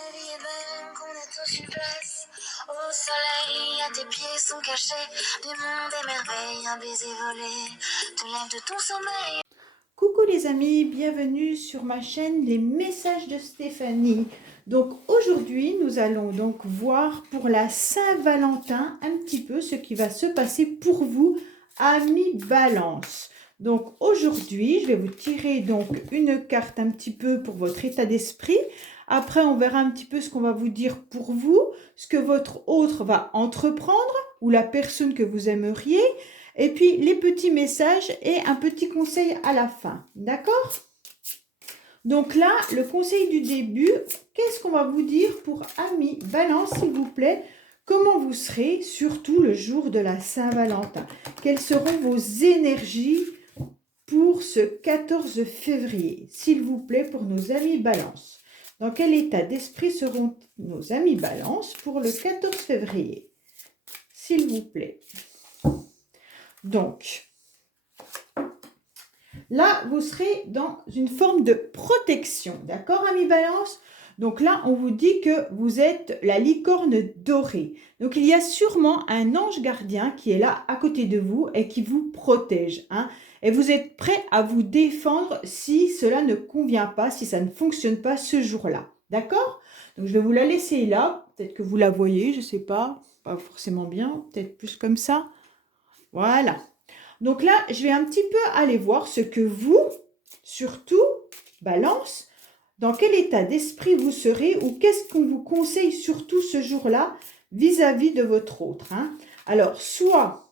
La vie est belle, qu'on a tous une place. Au soleil, à tes pieds sont cachés du monde des merveilles, un baiser volé te lève de ton sommeil. Coucou les amis, bienvenue sur ma chaîne Les Messages de Stéphanie. Donc aujourd'hui, nous allons donc voir pour la Saint-Valentin un petit peu ce qui va se passer pour vous, amis Balance. Donc aujourd'hui, je vais vous tirer donc une carte un petit peu pour votre état d'esprit. Après, on verra un petit peu ce qu'on va vous dire pour vous, ce que votre autre va entreprendre ou la personne que vous aimeriez. Et puis les petits messages et un petit conseil à la fin. D'accord? Donc là, le conseil du début, qu'est-ce qu'on va vous dire pour amis Balance, s'il vous plaît? Comment vous serez, surtout le jour de la Saint-Valentin? Quelles seront vos énergies pour ce 14 février, s'il vous plaît, pour nos amis Balance? Dans quel état d'esprit seront nos amis Balance pour le 14 février? S'il vous plaît. Donc, là, vous serez dans une forme de protection. D'accord, amis Balance? Donc là, on vous dit que vous êtes la licorne dorée. Donc, il y a sûrement un ange gardien qui est là à côté de vous et qui vous protège. Et vous êtes prêt à vous défendre si cela ne convient pas, si ça ne fonctionne pas ce jour-là. D'accord? Donc, je vais vous la laisser là. Peut-être que vous la voyez, je ne sais pas. Pas forcément bien. Peut-être plus comme ça. Voilà. Donc là, je vais un petit peu aller voir ce que vous, surtout, Balance, dans quel état d'esprit vous serez ou qu'est-ce qu'on vous conseille surtout ce jour-là vis-à-vis de votre autre. Alors, soit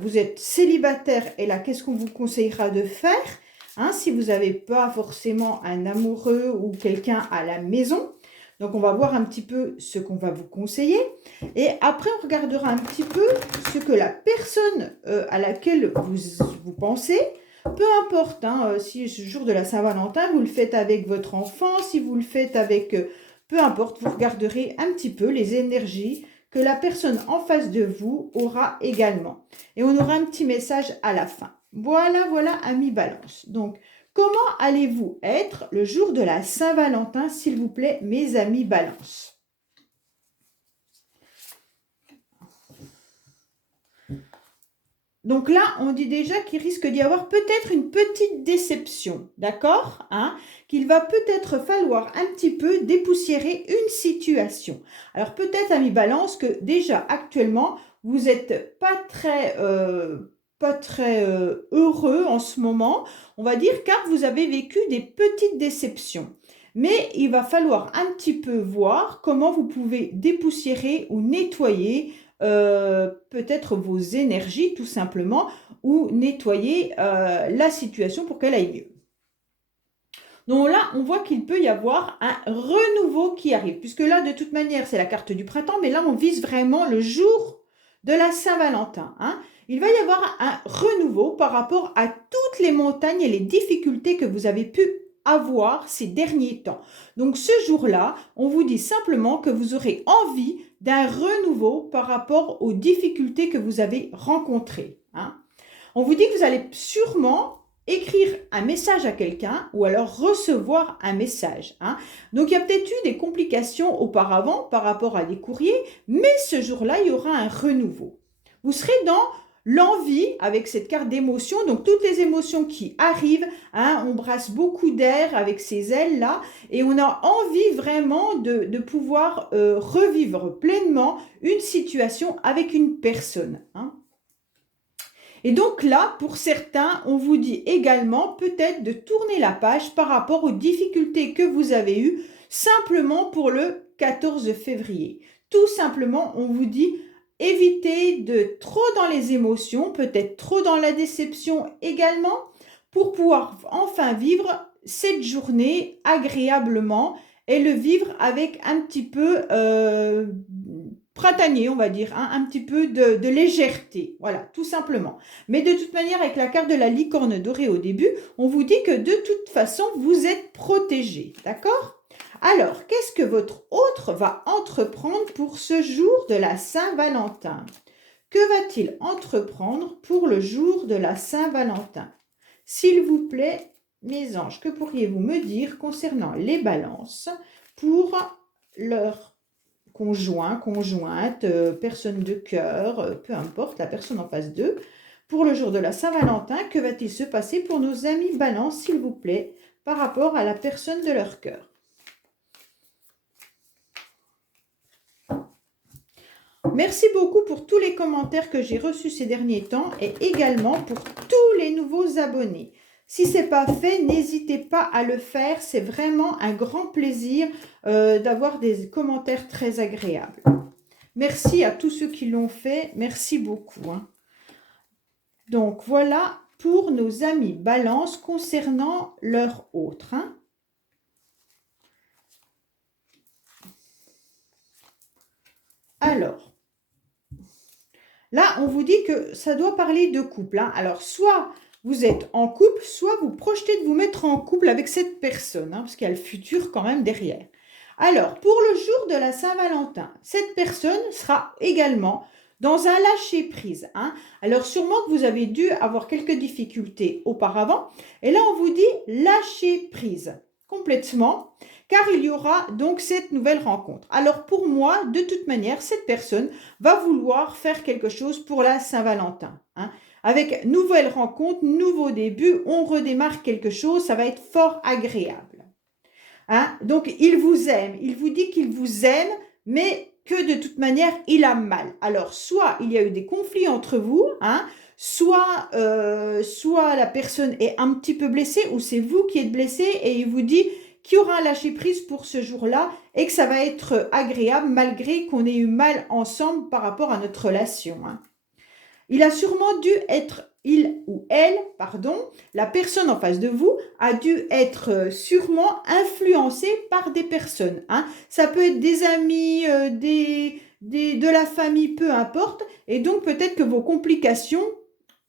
vous êtes célibataire et là, qu'est-ce qu'on vous conseillera de faire si vous n'avez pas forcément un amoureux ou quelqu'un à la maison. Donc, on va voir un petit peu ce qu'on va vous conseiller. Et après, on regardera un petit peu ce que la personne à laquelle vous pensez, peu importe, si ce jour de la Saint-Valentin, vous le faites avec votre enfant, si vous le faites avec, peu importe, vous regarderez un petit peu les énergies que la personne en face de vous aura également. Et on aura un petit message à la fin. Voilà, voilà, amis Balance. Donc, comment allez-vous être le jour de la Saint-Valentin, s'il vous plaît, mes amis Balance? Donc là, on dit déjà qu'il risque d'y avoir peut-être une petite déception, d'accord? Qu'il va peut-être falloir un petit peu dépoussiérer une situation. Alors peut-être, amis Balance, que déjà actuellement, vous n'êtes pas très heureux en ce moment, on va dire, car vous avez vécu des petites déceptions. Mais il va falloir un petit peu voir comment vous pouvez dépoussiérer ou nettoyer peut-être vos énergies tout simplement ou nettoyer la situation pour qu'elle aille mieux. Donc là, on voit qu'il peut y avoir un renouveau qui arrive, puisque là, de toute manière, c'est la carte du printemps, mais là, on vise vraiment le jour de la Saint-Valentin. Il va y avoir un renouveau par rapport à toutes les montagnes et les difficultés que vous avez pu avoir ces derniers temps. Donc ce jour-là, on vous dit simplement que vous aurez envie d'un renouveau par rapport aux difficultés que vous avez rencontrées. On vous dit que vous allez sûrement écrire un message à quelqu'un ou alors recevoir un message. Donc, il y a peut-être eu des complications auparavant par rapport à des courriers, mais ce jour-là, il y aura un renouveau. Vous serez dans l'envie avec cette carte d'émotion, donc toutes les émotions qui arrivent, on brasse beaucoup d'air avec ces ailes-là et on a envie vraiment de pouvoir revivre pleinement une situation avec une personne. Et donc là, pour certains, on vous dit également peut-être de tourner la page par rapport aux difficultés que vous avez eues simplement pour le 14 février. Tout simplement, on vous dit évitez de trop dans les émotions, peut-être trop dans la déception également, pour pouvoir enfin vivre cette journée agréablement et le vivre avec un petit peu printanier, on va dire, un petit peu de légèreté, voilà, tout simplement. Mais de toute manière, avec la carte de la licorne dorée au début, on vous dit que de toute façon, vous êtes protégé, d'accord? Alors, qu'est-ce que votre autre va entreprendre pour ce jour de la Saint-Valentin? Que va-t-il entreprendre pour le jour de la Saint-Valentin? S'il vous plaît, mes anges, que pourriez-vous me dire concernant les balances pour leur conjoint, conjointe, personne de cœur, peu importe, la personne en face d'eux. Pour le jour de la Saint-Valentin, que va-t-il se passer pour nos amis Balance, s'il vous plaît, par rapport à la personne de leur cœur? Merci beaucoup pour tous les commentaires que j'ai reçus ces derniers temps et également pour tous les nouveaux abonnés. Si ce n'est pas fait, n'hésitez pas à le faire. C'est vraiment un grand plaisir d'avoir des commentaires très agréables. Merci à tous ceux qui l'ont fait. Merci beaucoup. Donc, voilà pour nos amis Balance concernant leur autre. Alors, là, on vous dit que ça doit parler de couple. Alors, soit vous êtes en couple, soit vous projetez de vous mettre en couple avec cette personne, parce qu'il y a le futur quand même derrière. Alors, pour le jour de la Saint-Valentin, cette personne sera également dans un lâcher-prise. Alors, sûrement que vous avez dû avoir quelques difficultés auparavant. Et là, on vous dit lâcher-prise complètement, car il y aura donc cette nouvelle rencontre. Alors, pour moi, de toute manière, cette personne va vouloir faire quelque chose pour la Saint-Valentin. Avec nouvelle rencontre, nouveau début, on redémarre quelque chose, ça va être fort agréable. Donc, il vous aime, il vous dit qu'il vous aime, mais que de toute manière, il a mal. Alors, soit il y a eu des conflits entre vous, soit la personne est un petit peu blessée, ou c'est vous qui êtes blessé, et il vous dit qu'il y aura un lâcher-prise pour ce jour-là, et que ça va être agréable, malgré qu'on ait eu mal ensemble par rapport à notre relation. Il a sûrement dû être, il ou elle, pardon, la personne en face de vous a dû être sûrement influencée par des personnes. Ça peut être des amis, de la famille, peu importe. Et donc peut-être que vos complications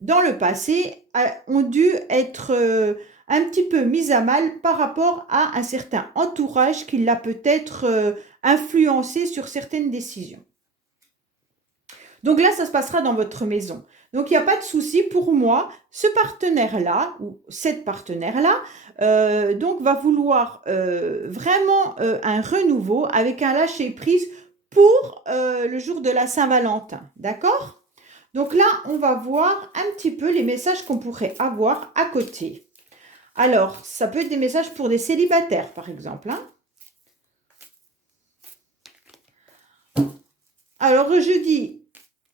dans le passé ont dû être un petit peu mises à mal par rapport à un certain entourage qui l'a peut-être influencé sur certaines décisions. Donc là, ça se passera dans votre maison. Donc, il n'y a pas de souci pour moi. Ce partenaire-là, ou cette partenaire-là, donc va vouloir vraiment un renouveau avec un lâcher-prise pour le jour de la Saint-Valentin. D'accord? Donc là, on va voir un petit peu les messages qu'on pourrait avoir à côté. Alors, ça peut être des messages pour des célibataires, par exemple. Alors, je dis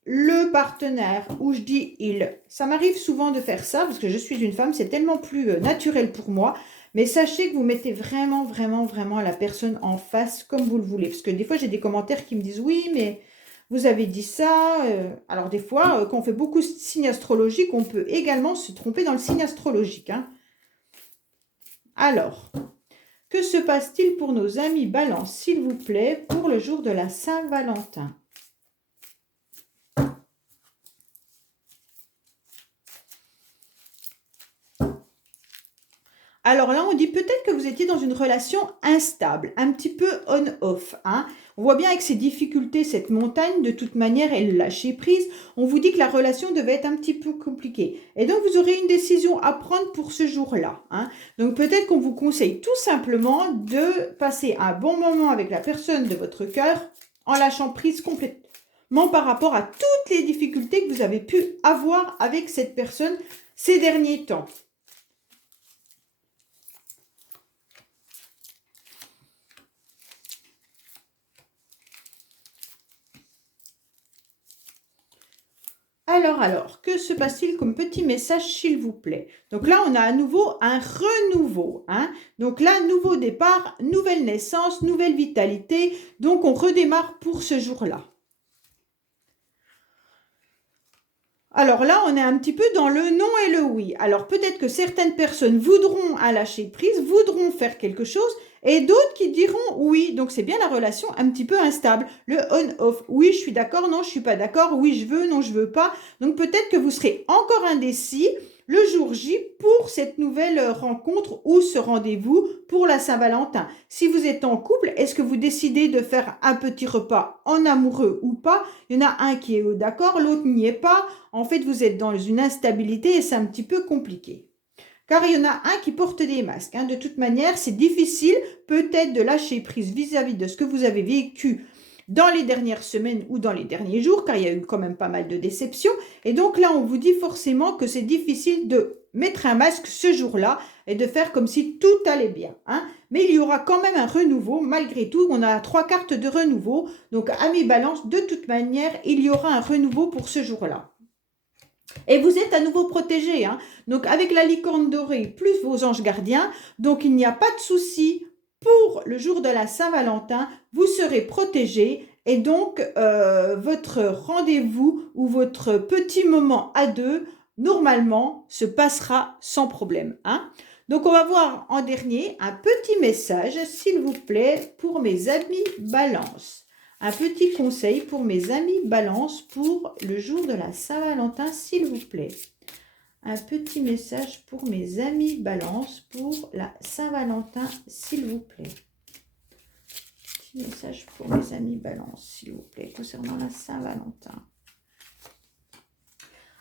le partenaire ou je dis il. Ça m'arrive souvent de faire ça parce que je suis une femme, c'est tellement plus naturel pour moi. Mais sachez que vous mettez vraiment, vraiment, vraiment la personne en face comme vous le voulez. Parce que des fois, j'ai des commentaires qui me disent oui, mais vous avez dit ça. Alors des fois, quand on fait beaucoup de signes astrologiques, on peut également se tromper dans le signe astrologique. Alors, que se passe-t-il pour nos amis Balance, s'il vous plaît, pour le jour de la Saint-Valentin ? Alors là, on dit peut-être que vous étiez dans une relation instable, un petit peu on-off. On voit bien avec ces difficultés, cette montagne, de toute manière, elle lâchait prise. On vous dit que la relation devait être un petit peu compliquée. Et donc, vous aurez une décision à prendre pour ce jour-là. Donc, peut-être qu'on vous conseille tout simplement de passer un bon moment avec la personne de votre cœur en lâchant prise complètement par rapport à toutes les difficultés que vous avez pu avoir avec cette personne ces derniers temps. Alors, que se passe-t-il comme petit message, s'il vous plaît? Donc là, on a à nouveau un renouveau. Donc là, nouveau départ, nouvelle naissance, nouvelle vitalité. Donc, on redémarre pour ce jour-là. Alors là, on est un petit peu dans le non et le oui. Alors peut-être que certaines personnes voudront un lâcher prise, voudront faire quelque chose, et d'autres qui diront oui. Donc c'est bien la relation un petit peu instable. Le on-off. Oui, je suis d'accord, non, je suis pas d'accord. Oui, je veux, non, je veux pas. Donc peut-être que vous serez encore indécis le jour J pour cette nouvelle rencontre ou ce rendez-vous pour la Saint-Valentin. Si vous êtes en couple, est-ce que vous décidez de faire un petit repas en amoureux ou pas? Il y en a un qui est d'accord, l'autre n'y est pas. En fait, vous êtes dans une instabilité et c'est un petit peu compliqué. car il y en a un qui porte des masques. Hein. De toute manière, c'est difficile peut-être de lâcher prise vis-à-vis de ce que vous avez vécu dans les dernières semaines ou dans les derniers jours, car il y a eu quand même pas mal de déceptions. Et donc là, on vous dit forcément que c'est difficile de mettre un masque ce jour-là et de faire comme si tout allait bien. Hein. Mais il y aura quand même un renouveau, malgré tout. On a 3 cartes de renouveau. Donc, amis balance, de toute manière, il y aura un renouveau pour ce jour-là. Et vous êtes à nouveau protégé. Hein. Donc, avec la licorne dorée, plus vos anges gardiens, donc il n'y a pas de souci. Pour le jour de la Saint-Valentin, vous serez protégé et donc votre rendez-vous ou votre petit moment à deux, normalement, se passera sans problème. Hein. Donc, on va voir en dernier un petit message, s'il vous plaît, pour mes amis Balance. Un petit conseil pour mes amis Balance pour le jour de la Saint-Valentin, s'il vous plaît. Un petit message pour mes amis Balance pour la Saint-Valentin, s'il vous plaît. Petit message pour mes amis Balance, s'il vous plaît, concernant la Saint-Valentin.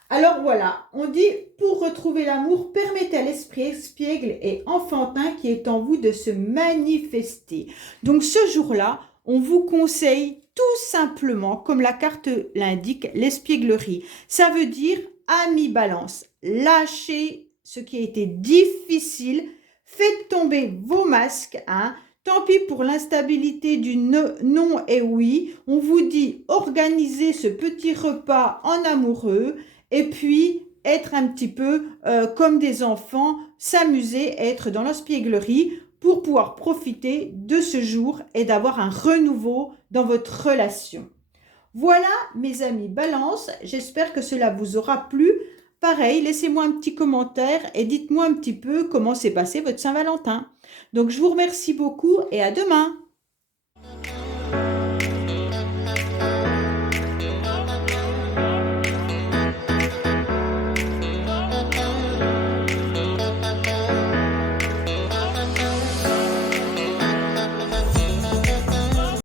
Alors voilà, on dit, pour retrouver l'amour, permettez à l'esprit espiègle et enfantin qui est en vous de se manifester. Donc ce jour-là, on vous conseille tout simplement, comme la carte l'indique, l'espièglerie. Ça veut dire, amis Balance, lâchez ce qui a été difficile, faites tomber vos masques, hein. Tant pis pour l'instabilité du non et oui. On vous dit, organisez ce petit repas en amoureux et puis être un petit peu comme des enfants, s'amuser, être dans l'espièglerie pour pouvoir profiter de ce jour et d'avoir un renouveau dans votre relation. Voilà mes amis Balance, j'espère que cela vous aura plu. Pareil, laissez-moi un petit commentaire et dites-moi un petit peu comment s'est passé votre Saint-Valentin. Donc je vous remercie beaucoup et à demain.